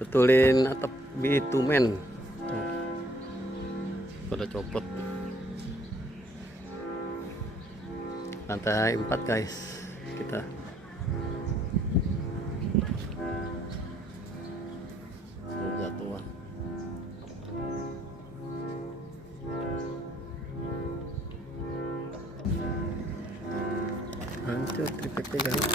betulin atap bitumen tuh, pada copot. Lantai 4 guys, kita jatuhan. Hancur tripeknya guys.